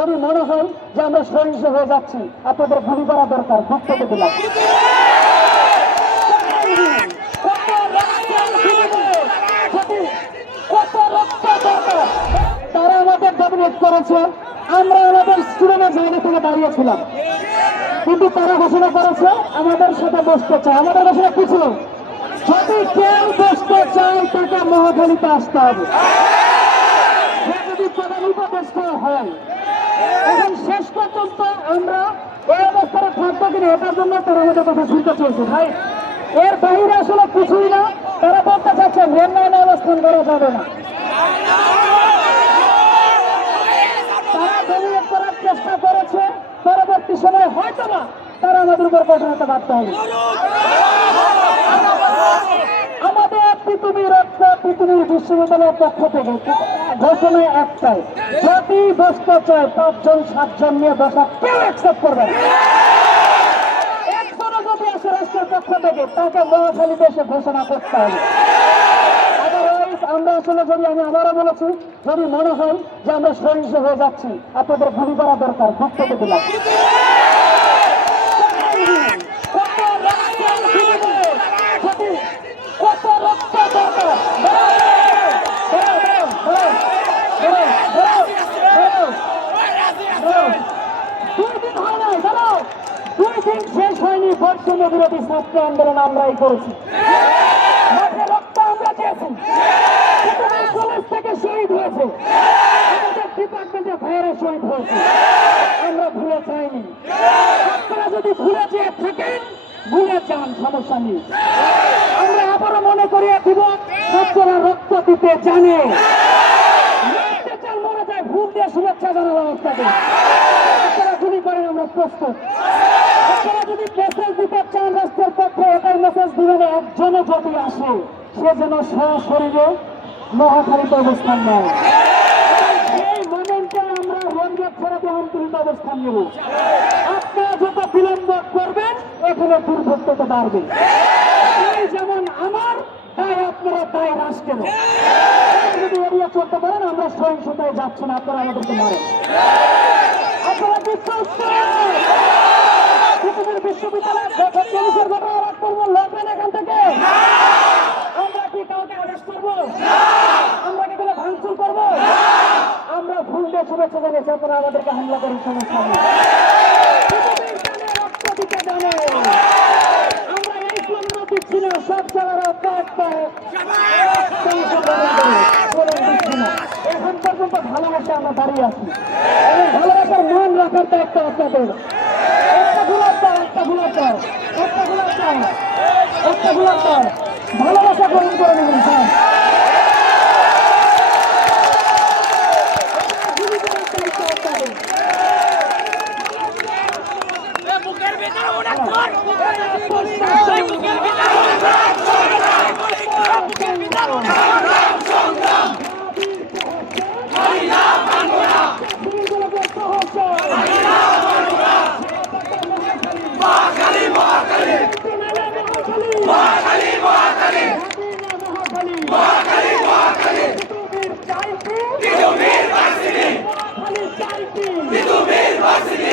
যদি মনে হয় যে আমরা সহিংস হয়ে যাচ্ছি। আপনাদের গুলি করা দরকার তারা আমাদের ডমিনেট করেছে, আমরা আমাদের স্টুডেন্টের জায়গা থেকে দাঁড়িয়েছিলাম। কিন্তু তারা ঘোষণা করেছে, আমাদের সাথে বসতে চায়। আমাদের ঘোষণা কি যদি কেউ বসতে চায়, তাকে মহাখালীতে আসতে হবে। যদি প্রধান হয় এখন শেষ পর্যন্ত আমরা এই অবস্থায় থাকব কিনা এটার জন্য তারা আমাদের কথা শুনতে চেয়েছে ভাই, এর বাইরে আসলে কিছুই না। তারা বলতে চাচ্ছে রেল অবস্থান করা যাবে না। চেষ্টা করেছে। পরবর্তী সময় হয়তো না তারা আমাদের উপর কঠোর হতে বাধ্য হবে আমাদের পৃথিবীর বিশ্ববিদ্যালয়ের পক্ষ থেকে ঘোষণা একটাই, যদি বসতে চায়, পাঁচজন, সাতজন নিয়ে বসা কেউ অ্যাকসেপ্ট করবে পক্ষ থেকে, তাকে দেশে ঘোষণা করতে হবে। আমরা আসলে যদি, আমি বলেছি, যদি মনে হয় যে আমরা সহিংস হয়ে যাচ্ছি, আপনাদের গুলি করা দরকার বক্তব্য দিলাম দুই শেষ হয়নি বৈষম্য বিরোধী ছাত্র আন্দোলন আমরাই করেছি। মাঠে রক্ত আমরা চেয়েছি থেকে শহীদ হয়েছে। আমাদের ডিপার্টমেন্টে ভাইয়েরা শহীদ হয়েছে। আমরা ভুলে চাইনি আপনারা যদি ভুলে যেয়ে থাকেন, ভুলে যান, সমস্যা নেই। আমরা আবারও মনে করিয়ে দিব, ছাত্ররা রক্ত দিতে জানে। মরে যায়, ভুল দিয়ে শুভেচ্ছা অবস্থা দিন। আপনারা গুলি করেন, আমরা প্রস্তুত। আপনারা যদি মেসেজ দিতে চান রাষ্ট্রের পক্ষে এটাই মেসেজ দিবেন, একজনও যদি আসে, সে যেন সশরীরে মহাখালীতে অবস্থান নেয়। আপনারা যত বিলম্ব যেমন আমার, তাই আপনারা তাই রাষ্ট্রের যদি এড়িয়ে চলতে পারেন, আমরা সহিংসতায় যাচ্ছি না, আপনারা আমাদেরকে করেন পৃথিবীর বিশ্ববিদ্যালয় চল্লিশের ঘটনা রাগ করব লড়বেন এখান থেকে আমরা কি আদেশ করব? আমরা কি কোনো ভাঙচুর করব? আমরা ফুল দিয়ে শুভেচ্ছা জানিয়েছি, আপনারা আমাদেরকে হামলা করেন, সমস্যা নেই। আমরা এই জন্য দিচ্ছি না সব জায়গায় পাক পায় এখন পর্যন্ত ভালোবাসে আমরা দাঁড়িয়ে আছি। আপনাদের। একটা গোলাপ একটা গোলাপ একটা গোলাপ একটা গোলাপ ভালোবাসা গ্রহণ করে নেবেন স্যার। ভিতরে Vice